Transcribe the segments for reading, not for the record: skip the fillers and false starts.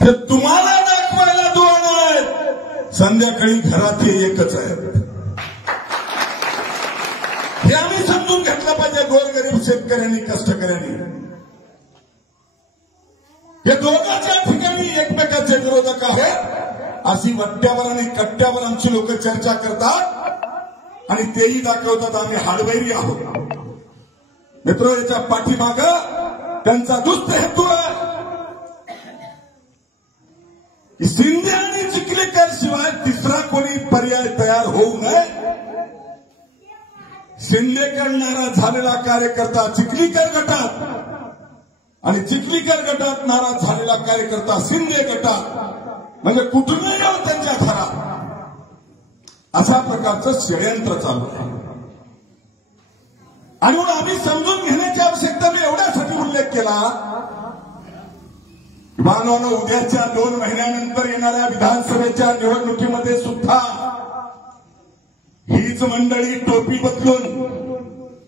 ते तुम्हाला दाखवायला दोन आहेत, संध्याकाळी घरात हे एकच आहेत. हे आम्ही समजून घेतलं पाहिजे. गोरगरीब शेतकऱ्यांनी, कष्टकऱ्यांनी हे दोघांच्या ठिकाणी एकमेकांचे विरोधक आहेत अशी वट्ट्यावर आणि कट्ट्यावर आमची लोक चर्चा करतात आणि तेही दाखवतात आम्ही हाडवैरी आहोत. मित्र, याच्या पाठीमाग त्यांचा दुष्ट हेतू आहे की शिंदे आणि चिखलीकर शिवाय तिसरा कोणी पर्याय तयार होऊ नये. शिंदेकर नाराज झालेला कार्यकर्ता चिखलीकर गटात आणि चिखलीकर गटात नाराज झालेला कार्यकर्ता शिंदे गटात, म्हणजे कुठूनही त्यांच्या घरात, अशा प्रकारचं षडयंत्र चालू आहे. आणि म्हणून आम्ही समजून घेण्याची आवश्यकता मी एवढ्यासाठी उल्लेख केला. मानवानं उद्याच्या 2 महिन्यानंतर येणाऱ्या विधानसभेच्या निवडणुकीमध्ये सुद्धा हीच मंडळी टोपी बदलून,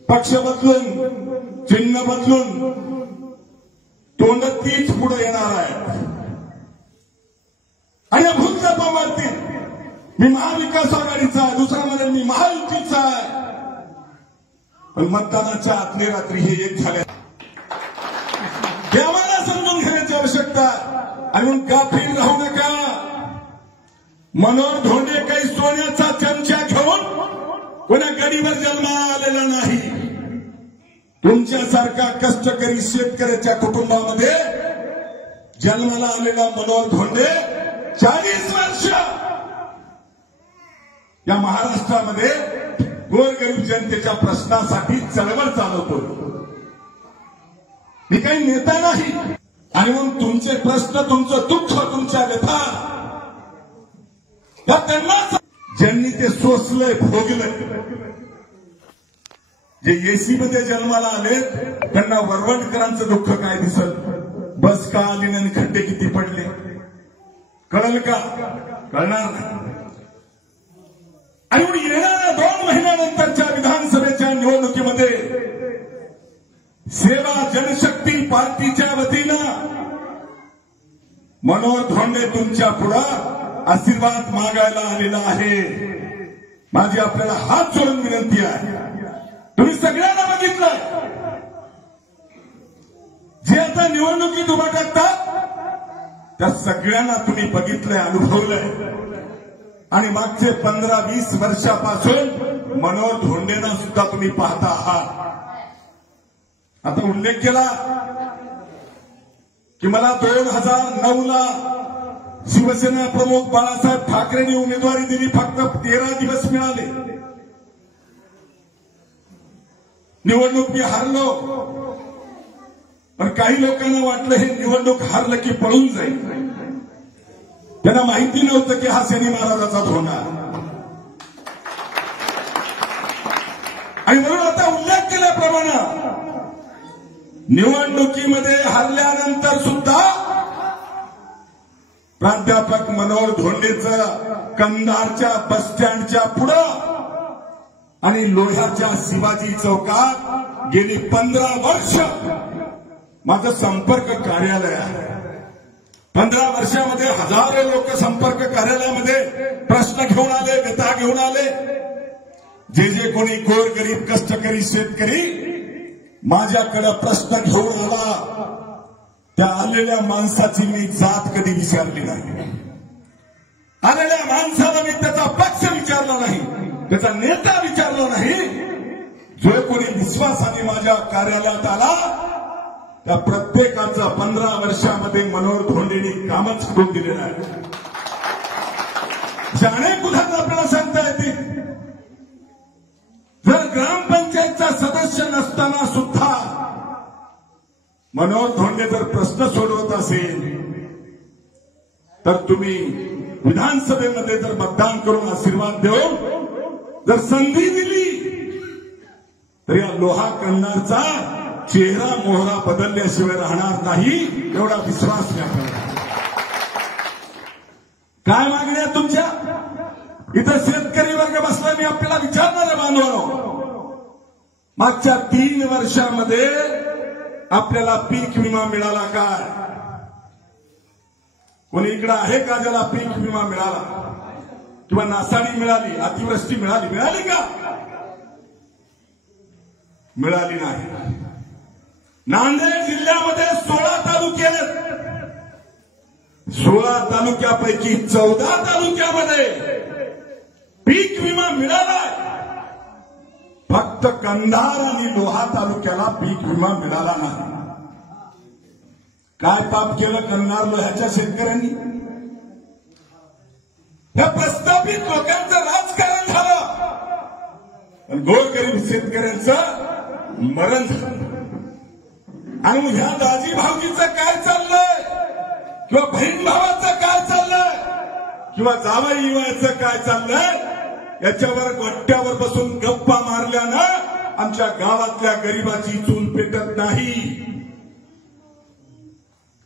पक्ष बदलून, चिन्ह बदलून तोंड तीच पुढे येणार आहे आणि भूल जपा मारतील. मी महाविकास आघाडीचा आहे, दुसरा म्हणेल मी महायुतीचा आहे. पण मतदानाच्या आतली रात्री हे एक झाले. हे आम्हाला समजून घेण्याची आवश्यकता आहे. आणि म्हणून गाफील राहू नका. मनोहर धोंडे काही सोन्याचा चमचा घेऊन कोणा गडीवर जन्माला आलेला नाही. तुमच्यासारखा कष्टकरी शेतकऱ्याच्या कुटुंबामध्ये जन्माला आलेला मनोहर धोंडे 40 वर्ष या महाराष्ट्रामध्ये गोरगरीब जनतेच्या प्रश्नासाठी चळवळ चालवतो. मी काही नेता नाही. आणि म्हणून तुमचे प्रश्न, तुमचं दुःख, तुमच्या व्यथा या त्यांना ज्यांनी ते सोसलंय, भोगलंय. जे एसी मध्ये जन्माला आले त्यांना वरवटकरांचं दुःख काय दिसल. बस का आली आणि खड्डे किती पडले कळल का? कळणार नाही. आणि म्हणून येणाऱ्या 2 महिन्यानंतरच्या विधानसभेच्या निवडणुकीमध्ये सेवा जनशक्ती पार्टीच्या वतीनं मनोहर धोंडे तुमच्या पुढं आशीर्वाद मागायला आलेला आहे. माझी आपल्याला हात जोडून विनंती आहे. तुम्ही सगळ्यांना बघितलं, जे आता निवडणुकीत उभा टाकतात त्या सगळ्यांना तुम्ही बघितलंय, अनुभवलंय. आणि मागचे 15-20 वर्षापासून मनोहर धोंडेंना सुद्धा तुम्ही पाहता आहात. आता उल्लेख केला की मला 2009ला शिवसेना प्रमुख बाळासाहेब ठाकरेंनी उमेदवारी दिली. फक्त 13 दिवस मिळाले. निवडणूक मी हारलो. पण काही लोकांना वाटलं हे निवडणूक हारलं की पळून जाईल. त्यांना माहिती नव्हतं की हा शनी महाराजाचा धोंडा. आणि म्हणून आता उल्लेख केल्याप्रमाणे निवडणुकीमध्ये हरल्यानंतर सुद्धा प्राध्यापक मनोहर धोंडेचं कंधारच्या बसस्टँडच्या पुढं आणि लोह्याच्या शिवाजी चौकात गेली 15 वर्ष माझं संपर्क कार्यालय आहे. 15 वर्षामध्ये हजारो लोक संपर्क कार्यालयामध्ये प्रश्न घेऊन आले, व्यथा घेऊन आले. जे कोणी गोरगरीब कष्टकरी शेतकरी माझ्याकडे प्रश्न घेऊन आला, त्या आलेल्या माणसाची मी जात कधी विचारली नाही. आलेल्या माणसाला मी त्याचा पक्ष विचारला नाही, त्याचा नेता विचारला नाही. जो कोणी विश्वासाने माझ्या कार्यालयात आला त्या प्रत्येकाचं 15 वर्षामध्ये मनोहर धोंडेंनी कामच करून दिलेलं आहे. अनेक उदाहरणं आपल्याला सांगता येतील. जर ग्रामपंचायतचा सदस्य नसताना सुद्धा मनोहर धोंडे जर प्रश्न सोडवत असेल तर तुम्ही विधानसभेमध्ये जर मतदान करून आशीर्वाद देऊन जर संधी दिली तर या लोहा कन्नारचा चेहरा मोहरा बदलल्याशिवाय राहणार नाही, एवढा विश्वास मी आपल्याला. काय मागण्या तुमच्या? इथं शेतकरी वर्ग बसला. मी आपल्याला विचारणार आहे बांधवांनो, मागच्या 3 वर्षामध्ये आपल्याला पीक विमा मिळाला काय? कोणी इकडे आहे का ज्याला पीक विमा मिळाला किंवा नासाडी मिळाली, अतिवृष्टी मिळाली का? मिळाली नाही. नांदेड जिल्ह्यामध्ये 16 तालुके आहेत. 16 तालुक्यापैकी 14 तालुक्यामध्ये पीक विमा मिळाला. फक्त कंधार आणि लोहा तालुक्याला पीक विमा मिळाला नाही. काय पाप केलं कंधार लोह्याच्या शेतकऱ्यांनी? या प्रस्थापित लोकांचं राजकारण झालं, गोरगरीब शेतकऱ्यांचं मरण झालं. आणि मग ह्या दाजी भाऊजीचं काय चाललंय, किंवा बहीण भावाचं काय चाललंय, किंवा जावई युवाचं काय चाललंय, याच्यावर गोट्यावर बसून गप्पा मारल्यानं आमच्या गावातल्या गरिबाची चूल पेटत नाही.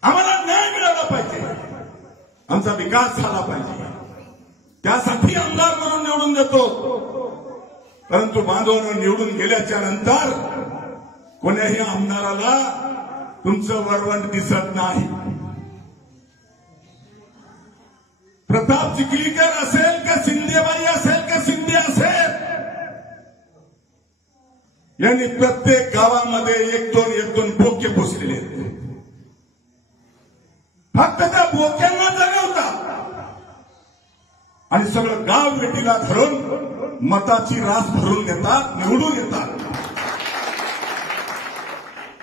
आम्हाला न्याय मिळाला पाहिजे, आमचा विकास झाला पाहिजे, त्यासाठी आमदार म्हणून निवडून देतो. परंतु बांधवांना निवडून गेल्याच्या नंतर कोण्याही आमदाराला तुमचं वरवंट दिसत नाही. प्रताप चिखलीकर असेल का शिंदेबाई असेल का शिंदे असेल, यांनी प्रत्येक गावामध्ये एक दोन बोके पोचलेले आहेत. फक्त त्या बोक्यांना जगवतात आणि सगळं गाव वेटीला धरून मताची रास भरून घेतात, निवडून येतात.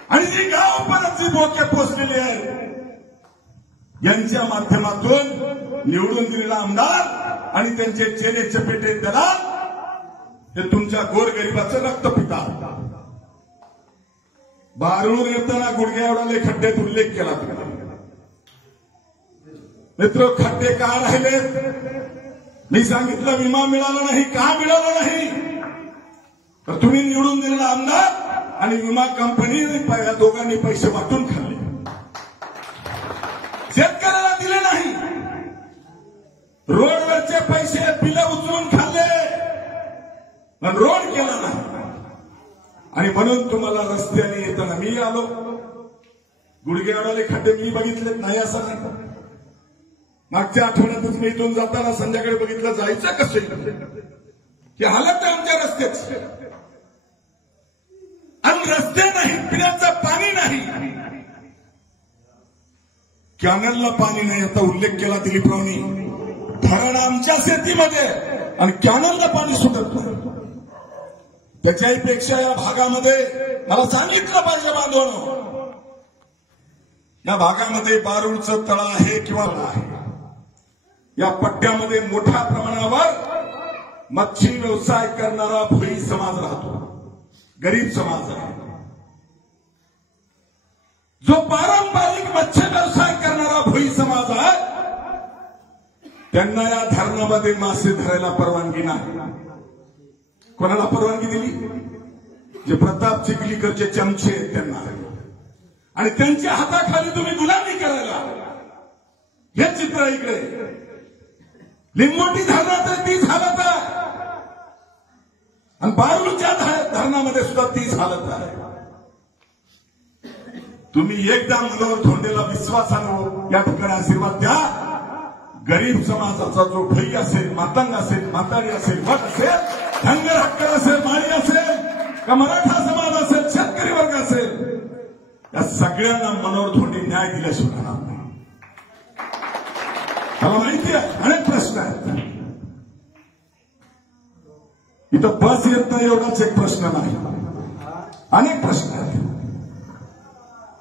आणि जी गाव परत जी बोके पोचलेली आहेत, यांच्या माध्यमातून निवडून दिलेला आमदार आणि त्यांचे चेले चपेटे दलाल हे तुमच्या गोरगरिबाचं रक्त पितात. बारूळ येताना गुडघ्या एवढाले खड्ड्यात उल्लेख केला. मित्र, खड्डे का राहिले? मी सांगितलं विमा मिळाला नाही. का मिळाला नाही? तर तुम्ही निवडून दिलेला आमदार आणि विमा कंपनी या दोघांनी पैसे वाटून खाल्ले, शेतकऱ्याला दिले नाही. रोडवरचे पैसे बिल उचलून खाल्ले, पण रोड केला नाही. आणि म्हणून तुम्हाला रस्त्याने येताना मी आलो, गुडघे अडवले खड्डे मी बघितले नाही असं नाही. मागच्या आठवड्यातच मी इथून जाताना संध्याकाळी बघितलं, जायचं कसं की हालत आमच्या रस्त्याची. आणि रस्ते नाही, पिण्याचं पाणी नाही, कॅनलला पाणी नाही. आता उल्लेख केला दिलीपरावनी, धरण आमच्या शेतीमध्ये आणि कॅनलला पाणी सुटत नाही. त्याच्याही पेक्षा या भागामध्ये मला सांगितलं पाहिजे बांधवांनो, या भागामध्ये बारूळचं तळ आहे किंवा आहे, या पट्ट्यामध्ये मोठ्या प्रमाणावर मच्छी व्यवसाय करणारा भोई समाज राहतो, गरीब समाज आहे. जो पारंपरिक मच्छी व्यवसाय करणारा भोई समाज आहे, त्यांना या धरणामध्ये मासे धरायला परवानगी नाही. कोणाला परवानगी दिली? जे प्रताप चिखलीकरचे चमचे आहेत त्यांना. आणि त्यांच्या हाताखाली तुम्ही गुलामी करायला. हे चित्र इकडे लिंगोटी धरणात तीच हालत आहे, आणि बारूळच्या धरणामध्ये सुद्धा तीच हालत आहे. तुम्ही एकदा मनोहर धोंडेला विश्वासानं या ठिकाणी आशीर्वाद द्या. गरीब समाजाचा जो भई असेल, मातंग असेल, म्हातारी असेल, वट असेल, धनगर हक्कर असेल, माळी असेल, का मराठा समाज असेल, शेतकरी वर्ग असेल, या सगळ्यांना मनोहर धोंडे न्याय दिल्याशिवाय राहणार नाही. मला माहिती आहे अनेक प्रश्न आहेत इथं. बस येत नाही एवढाच एक प्रश्न नाही, अनेक प्रश्न आहेत.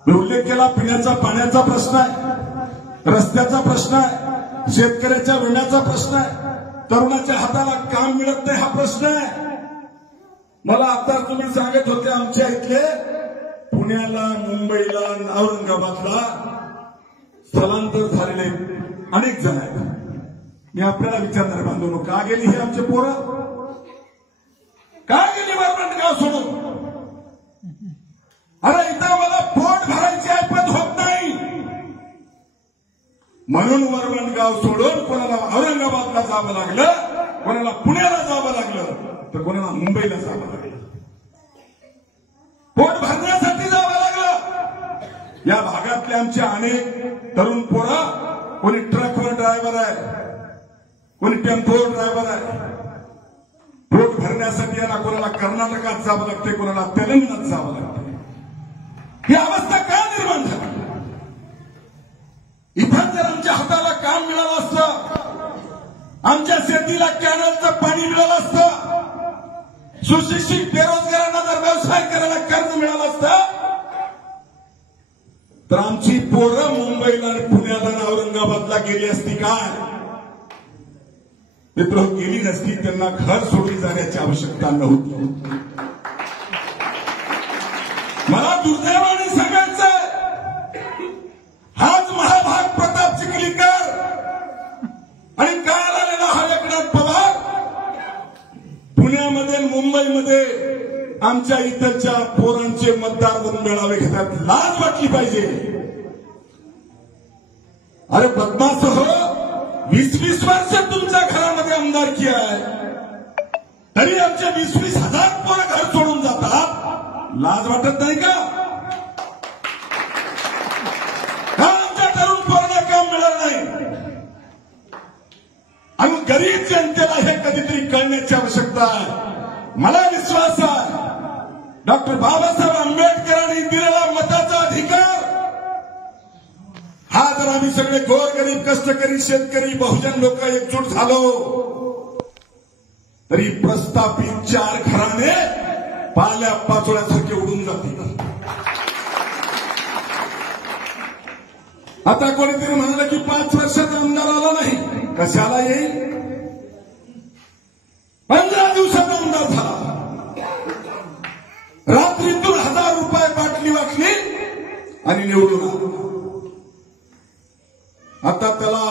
मी उल्लेख केला, पिण्याचा पाण्याचा प्रश्न आहे, रस्त्याचा प्रश्न आहे, शेतकऱ्याच्या विम्याचा प्रश्न आहे, तरुणाच्या हाताला काम मिळत नाही हा प्रश्न आहे. मला आता तुम्ही सांगत होते आमच्या इथले पुण्याला, मुंबईला, औरंगाबादला स्थलांतर झालेले अनेक जण आहेत. मी आपल्याला विचारणार बांधून, का गेली हे आमचे पोरं? का गेली वरवंटगाव सोडून? अरे इथं मला पोट भरायची ऐपत होत नाही, म्हणून वरवंटगाव सोडून कोणाला औरंगाबादला जावं लागलं, कोणाला पुण्याला जावं लागलं, तर कोणाला मुंबईला जावं लागलं. पोट भरण्यासाठी जावं लागलं. या भागातले आमचे अनेक तरुण पोरं कोणी ट्रकवर ड्रायव्हर आहे, कोणी टेम्पोवर ड्रायव्हर आहे. पोट भरण्यासाठी यांना कोणाला कर्नाटकात जावं लागते, कोणाला तेलंगणात जावं लागते. ही अवस्था का निर्माण झाली? इथं जर आमच्या हाताला काम मिळालं असतं, आमच्या शेतीला कॅनलचं पाणी मिळालं असतं, सुशिक्षित बेरोजगारांना जर व्यवसाय करायला कर्ज मिळालं असतं, तर आमची पोरं मुंबईला आणि पुण्याला आणि औरंगाबादला गेली असती काय? मित्र, गेली नसती. त्यांना घर सोडून जाण्याची आवश्यकता नव्हती. मला दुर्दैवाने सांगायचंय, हाच महाभाग प्रताप चिखलीकर आणि काल आलेला हा एकनाथ पवार पुण्यामध्ये मुंबईमध्ये आमच्या इथलच्या पोरांचे मतदार म्हणून मेळावे घेतात. लाज वाटली पाहिजे. अरे बदमाश हो, 20-20 वर्ष तुमच्या घरामध्ये आमदारकी आहे, तरी आमचे 20-20 हजार पोरं घर सोडून जातात. लाज वाटत नाही का? आमच्या तरुण पोरांना काम मिळालं नाही. आणि गरीब जनतेला हे कधीतरी कळण्याची आवश्यकता आहे. मला विश्वास आहे, डॉक्टर बाबासाहेब आंबेडकरांनी दिलेला मताचा अधिकार हा जर आम्ही सगळे गोरगरीब, कष्टकरी, शेतकरी, बहुजन लोक एकजूट झालो, तरी प्रस्थापित 4 घराणे पाल्या पाचोळ्यासारखे उडून जातील. आता कोणीतरी म्हणालं की 5 वर्षात आमदार आला नाही. कशाला येईल? 15 दिवसात आमदार झाला. रात्रीतून 1000 रुपये बाटली वाटली आणि निवडून आला. आता त्याला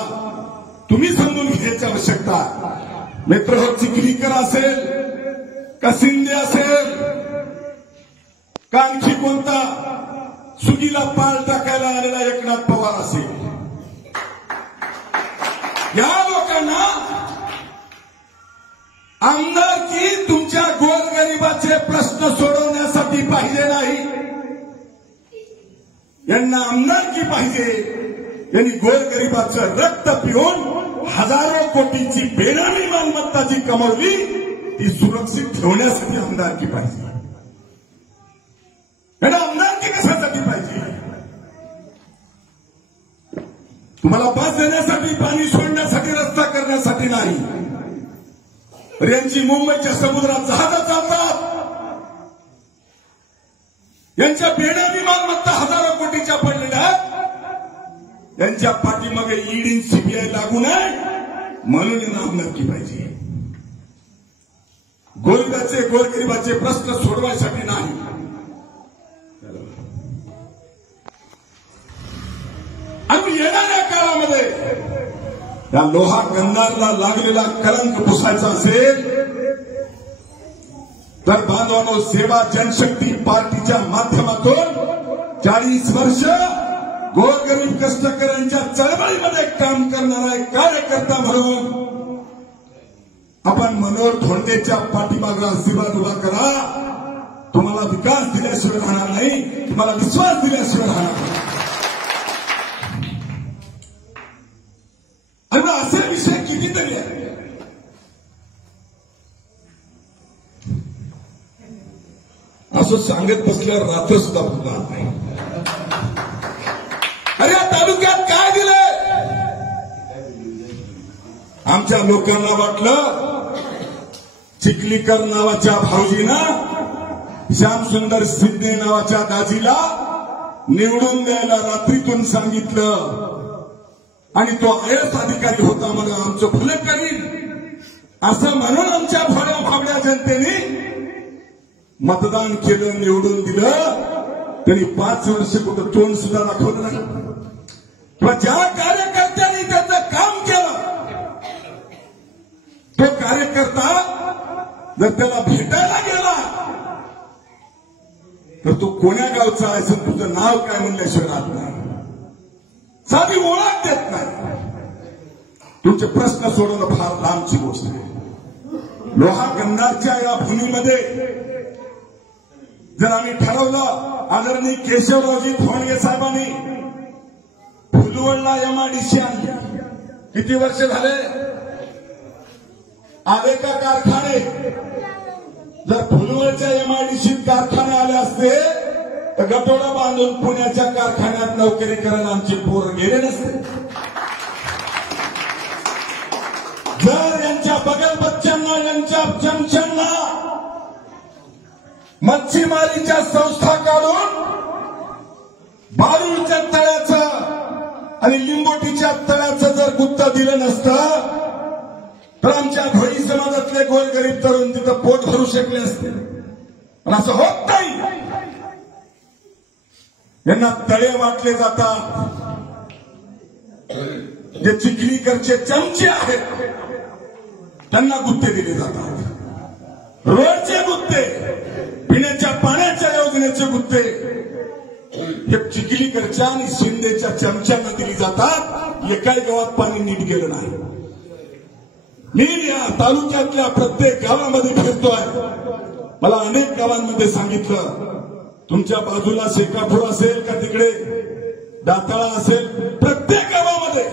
तुम्ही समजून घ्यायची आवश्यकता. मित्र हो, चिखलीकर असेल का शिंदे असेल का आणखी कोणता सुगीला पाल टाकायला आलेला एकनाथ पवार असेल, या लोकांना आमदारकी तुमच्या गोरगरिबाचे प्रश्न सोडवण्यासाठी पाहिजे नाही. यांना आमदारकी पाहिजे. यांनी गोरगरिबाचं रक्त पिऊन हजारो कोटीची बेनामी मालमत्ता जी कमवली ती सुरक्षित ठेवण्यासाठी आमदारकी पाहिजे. यांना आमदारकी कशासाठी पाहिजे? तुम्हाला पास देण्यासाठी, पाणी सोडण्यासाठी, रस्ता करण्यासाठी नाही. यांची मुंबईच्या समुद्रात जहाजं चालतात. यांच्या बेनामी मालमत्ता हजारो कोटीच्या पडलेल्या आहेत. यांच्या पाठीमागे ईडी, सीबीआय लागू नये म्हणून यांना आमदारकी पाहिजे. गोरगरिबाचे प्रश्न सोडवायसाठी नाही. आणि येणाऱ्या काळामध्ये या लोहा गंधारला लागलेला कलंक पुसायचा असेल तर बांधवांनो, सेवा जनशक्ती पार्टीच्या माध्यमातून 40 वर्ष गोरगरीब कष्टकऱ्यांच्या चळवळीमध्ये काम करणारा एक कार्यकर्ता म्हणून आपण मनोहर धोंडेच्या पाठीमागे आशीर्वाद उभा करा. तुम्हाला विकास दिल्याशिवाय राहणार नाही, तुम्हाला विश्वास दिल्याशिवाय राहणार नाही. आणि असे विषय कितीतरी आहेत. असं सांगत बसल्यावर रात्र सुद्धा भुलणार नाही. अरे या तालुक्यात काय दिलंय? आमच्या लोकांना वाटलं चिखलीकर नावाच्या भाऊजीना श्यामसुंदर शिंदे नावाच्या दाजीला निवडून द्यायला रात्रीतून सांगितलं आणि तो IAS अधिकारी होता म्हणून आमचं भलं करील असं म्हणून आमच्या भोळ्या भाबड्या जनतेने मतदान केलं, निवडून दिलं. त्यांनी 5 वर्ष कुठं तोंड सुद्धा दाखवलं नाही. किंवा ज्या कार्यकर्त्यांनी त्याचं काम केलं तो कार्यकर्ता जर त्याला भेटायला गेला तर तो कोण्या गावचा आहे, तुझं नाव काय म्हणल्याशिवाय राहत नाही. साधी ओळख देत नाही. तुमचे प्रश्न सोडवणं फार लांबची गोष्ट आहे. लोहा गंधारच्या या भूमीमध्ये जर आम्ही ठरवलं, आदरणीय केशवरावजी धोंडगे साहेबांनी फुलवडला MIDC आणली, किती वर्ष झाले आले का कारखाने? जर फुलवळच्या एमआयडीसीत कारखाने आले असते तर गटोडा बांधून पुण्याच्या कारखान्यात नोकरी करायला आमची पोरं गेले नसते. जर यांच्या बगल बच्च्यांना, यांच्या चमच्यांना मच्छीमारीच्या संस्था काढून बारूच्या तळ्याचं आणि लिंबोटीच्या तळ्याचं जर गुत्त दिलं नसतं तर आमच्या भोई समाजातले गोरगरीब तरुण तिथं पोट भरू शकले असते. पण असं होत नाही. यांना तळे वाटले जातात. जे चिखलीकरचे चमचे आहेत त्यांना गुत्ते दिले जातात. रोडचे गुत्ते, पिण्याच्या पाण्याच्या योजनेचे गुत्ते हे चिखलीकरच्या आणि शिंदेच्या चमच्यांना दिली जातात. एकाही गावात पाणी नीट गेलं नाही. मी या तालुक्यातल्या प्रत्येक गावामध्ये फिरतोय. मला अनेक गावांमध्ये सांगितलं तुमच्या बाजूला शेकापूर असेल का तिकडे दाताळा असेल, प्रत्येक गावामध्ये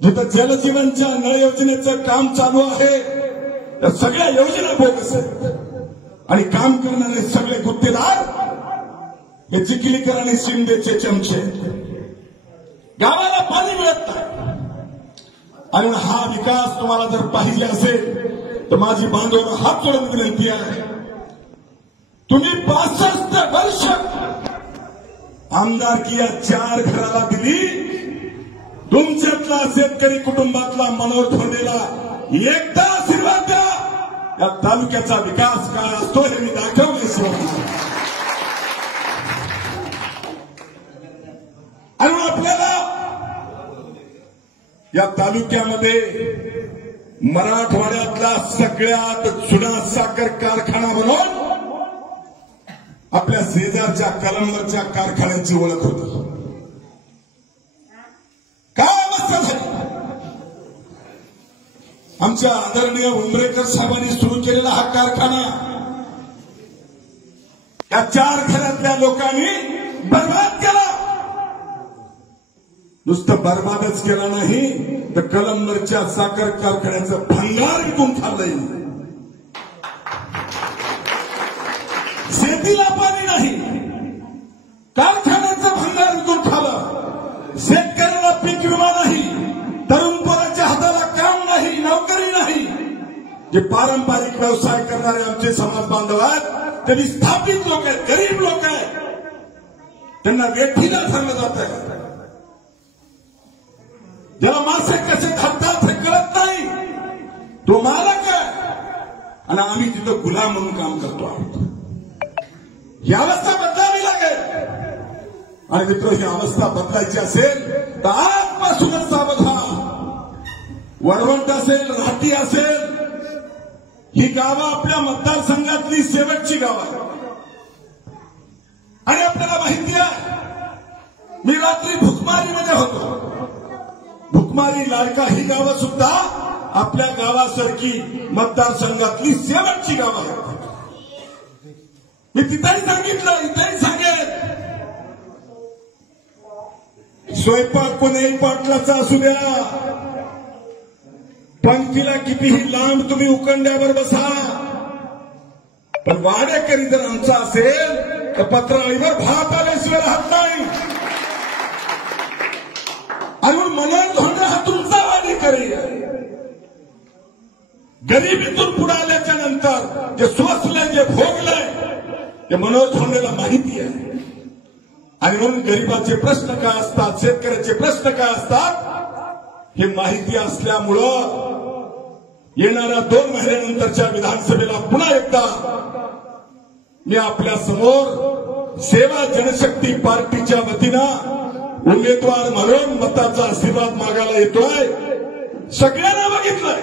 जिथं जलजीवनच्या नळ योजनेचं काम चालू आहे त्या सगळ्या योजना बोगस आहेत आणि काम करणारे सगळे गुत्तेदार हे चिखलीकर आणि शिंदेचे चमचे. गावाला पाणी मिळत नाही. आणि हा विकास तुम्हाला जर पाहिजे असेल तर माझी बांधवांना हात जोडून विनंती आहे. तुम्ही 65 वर्ष आमदारकी या 4 घराला दिली. तुमच्यातला शेतकरी कुटुंबातला मनोहर धोंडेला एकदा आशीर्वाद द्या. या तालुक्याचा विकास काय असतो हे मी दाखवल्याशिवाय. आणि आपल्याला या तालुक्यामध्ये मराठवाड्यातला सगळ्यात जुना साखर कारखाना बनवून आपल्या शेजारच्या कलंबरच्या कारखान्याची ओळख होती. काय अवस्था झाली? आमच्या आदरणीय उंबरेकर साहेबांनी सुरू केलेला हा कारखाना या 4 घरातल्या लोकांनी बर्बाद केला. नुसतं बर्बादच केला नाही तर कलंबरच्या साखर कारखान्याचं भंगार विकून खाल्लंय. शेतीला पाणी नाही, कारखान्याचं भंगार विकून खाल्लं. शेतकऱ्याला पीक विमा नाही, तरुण पोराच्या हाताला काम नाही, नोकरी नाही. जे पारंपरिक व्यवसाय करणारे आमचे समाज बांधव आहेत ते विस्थापित लोक आहेत, गरीब लोक आहेत. त्यांना वेठीला धरलं जात आहे. ज्याला मासे कसे धरतात हे कळत नाही. तो मालक आहे आणि आम्ही तिथं गुलाम म्हणून काम करतो आहोत. ही अवस्था बदलावी लागेल. आणि मित्र, ही अवस्था बदलायची असेल तर आजपासूनच सावध व्हा. वरवंट असेल, राहटी असेल, ही गावं आपल्या मतदारसंघातली शेवटची गावं आहेत. आणि आपल्याला माहिती आहे, मी रात्री भुकमारीमध्ये होतो. भुकमारी, लाडका ही गावं सुद्धा आपल्या गावासारखी मतदारसंघातली शेवटची गावं आहेत. मी तिथेही सांगितलं, इथेही सांगेल. स्वयंपाक कोणीही पाटलाचा असू द्या, पंक्तीला कितीही लांब तुम्ही उकंड्यावर बसा, पण वाडेकरी जर आमचा असेल तर पत्रावळीवर भात आल्याशिवाय राहत नाही. आणि मनोहर धोंडे हा तुमचा वाडेकरी आहे. गरिबीतून पुढे आल्याच्या नंतर जे सोसलंय, जे भोगलंय ते मनोहर धोंडेला माहिती आहे. आणि म्हणून गरिबाचे प्रश्न काय असतात, शेतकऱ्याचे प्रश्न काय असतात हे माहिती असल्यामुळं येणाऱ्या 2 महिन्यानंतरच्या विधानसभेला पुन्हा एकदा मी आपल्या समोर सेवा जनशक्ती पार्टीच्या वतीनं उमेदवार म्हणून मताचा आशीर्वाद मागायला येतोय. सगळ्यांना बघितलंय.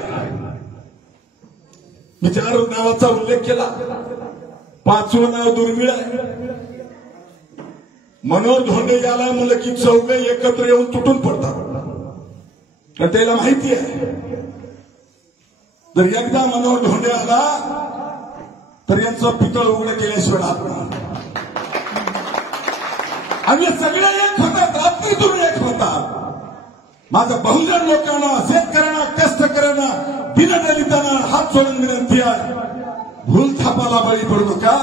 मी 4 नावाचा उल्लेख केला. 5वं नाव दुर्मिळ आहे. मनोहर धोंडे याला म्हणलं की 4 एकत्र येऊन तुटून पडतात. तर त्याला माहिती आहे जर एकदा मनोहर धोंडे आला तर यांचं पितळ उघडं केल्याशिवाय राहत नाही. आम्ही सगळे एक होतात, रात्रीतून एक होतात. माझं बहुजन लोकांना, शेतकऱ्यांना, कष्टकऱ्यांना, दीनदलितांना हात जोडून विनंती आहे, भूलथापाला बळी पडू नका.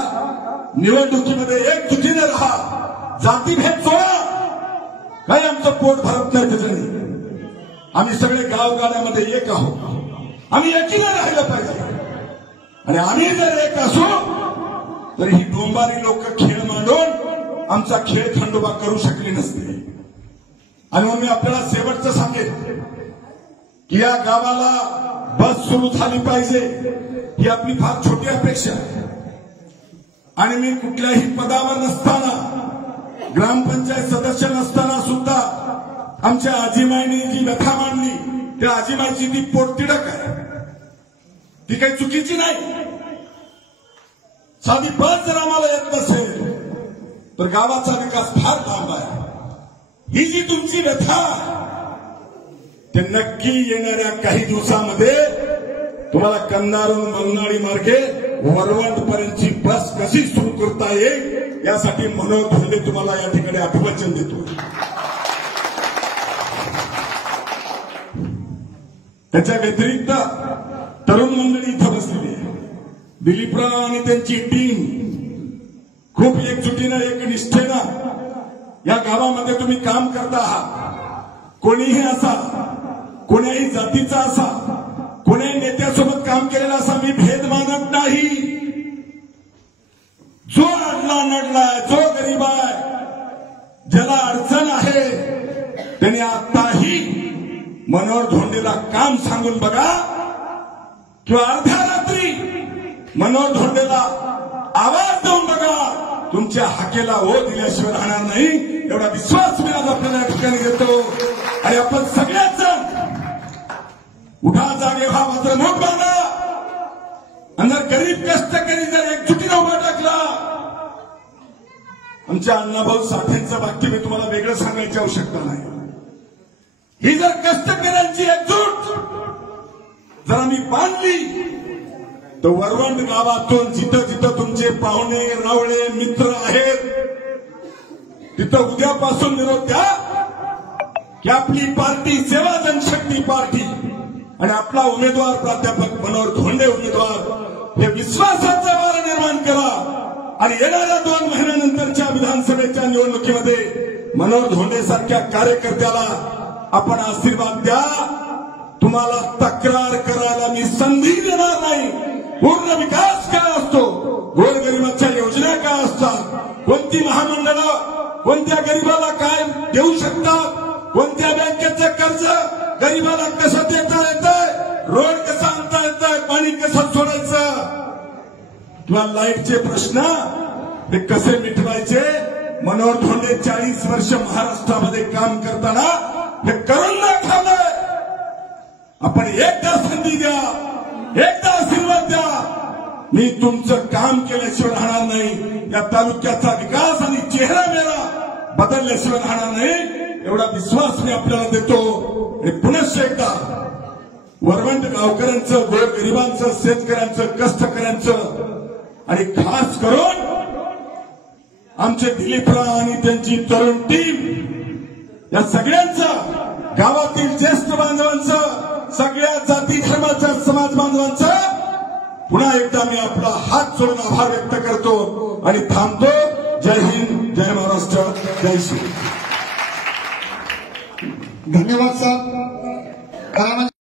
निवडणुकीमध्ये एकजुटीने राहा, जातीभेद सोडा. काही आमचं पोट भरत नाही त्याच्याने. आम्ही सगळे गावगाड्यामध्ये एक आहोत. आम्ही एकीने राहिलं पाहिजे. आणि आम्ही जर एक असू तर ही डोंबारी लोक खेळ मांडून आमचा खेळ खंडोबा करू शकले नसते. आणि म्हणून मी आपल्याला शेवटचं सांगेन की या गावाला बस सुरू झाली पाहिजे, ही आपली फार छोटी अपेक्षा आहे. आणि मी कुठल्याही पदावर नसताना, ग्रामपंचायत सदस्य नसताना सुद्धा आमच्या आजीमाईने जी व्यथा मांडली, त्या आजीमाईची ती पोटतिडक आहे, ती काही चुकीची नाही. साधी बस जर आम्हाला येत नसेल तर गावाचा विकास फार लांब आहे. ही जी तुमची व्यथा, ते नक्की येणाऱ्या काही दिवसामध्ये तुम्हाला कन्नारून मंगनाळी मार्गे वरवंटपर्यंतची बस कशी सुरू करता येईल यासाठी मनोहर धोंडे तुम्हाला या ठिकाणी अभिवचन देतो. त्याच्या व्यतिरिक्त तरुण मंडळी इथं बसलेली आहे. दिलीपराव आणि त्यांची टीम खूप एकजुटीनं, एकनिष्ठेनं या गावामध्ये तुम्ही काम करता आहात. कोणीही असा, कोण्याही जातीचा असा, कोण्याही नेत्यासोबत काम केलेला असा मी भेद मानत नाही. जो अडला नडलाय, जो गरीब आहे, ज्याला अडचण आहे, त्यांनी आताही मनोहर धोंडेला काम सांगून बघा, किंवा अर्ध्या रात्री मनोहर धोंडेला आवाज देऊन बघा. तुमच्या हाकेला हो दिल्याशिवाय राहणार नाही, एवढा विश्वास मी आज आपल्याला या ठिकाणी देतो. आणि आपण सगळ्याच जण उठा, जागे व्हा, मात्र मोठ बांधा. आणि जर गरीब कष्टकरी जर एकजुटीने उभा टाकला, आमच्या अण्णाभाऊ साठेंचं वाक्य मी तुम्हाला वेगळं सांगायची आवश्यकता नाही. ही जर कष्टकऱ्यांची एकजूट जर आम्ही बांधली तर वरवंट गावातून जिथं जिथं तुमचे पाहुणे रावळे मित्र आहेत, तिथं उद्यापासून निरोप द्या की आपली पार्टी सेवा जनशक्ती पार्टी आणि आपला उमेदवार प्राध्यापक मनोहर धोंडे उमेदवार, हे विश्वासाचा वार निर्माण करा. आणि येणाऱ्या 2 महिन्यानंतरच्या विधानसभेच्या निवडणुकीमध्ये मनोहर धोंडे सारख्या कार्यकर्त्याला आपण आशीर्वाद द्या. तुम्हाला तक्रार करायला मी संधी देणार नाही. पूर्ण विकास काय असतो, गोरगरिबाच्या योजना काय असतात, कोणती महामंडळं कोणत्या गरीबाला काय देऊ शकतात, कोणत्या बँकेचं कर्ज गरीबाला कसं देता येतंय, रोड कसा आणता येतंय, पाणी कसं सोडायचं, किंवा लाईटचे प्रश्न ते कसे मिटवायचे. मनोहर धोंडे 40 वर्ष महाराष्ट्रामध्ये काम करताना हे करून दाखवलंय. आपण एकदा संधी द्या, एकदा आशीर्वाद द्या. मी तुमचं काम केल्याशिवाय राहणार नाही. या तालुक्याचा विकास आणि चेहरा मेरा बदलल्याशिवाय राहणार नाही, एवढा विश्वास मी आपल्याला देतो. आणि पुनश्च एकदा वरवंट गावकऱ्यांचं, गोरगरिबांचं, शेतकऱ्यांचं, कष्टकऱ्यांचं आणि खास करून आमचे दिलीपराव आणि त्यांची तरुण टीम, या सगळ्यांचं, गावातील ज्येष्ठ बांधवांचं, सगळ्या जाती धर्माच्या समाज बांधवांचं पुन्हा एकदा मी आपला हात जोडून आभार व्यक्त करतो आणि थांबतो. जय हिंद, जय महाराष्ट्र, जय श्री. धन्यवाद साहेब.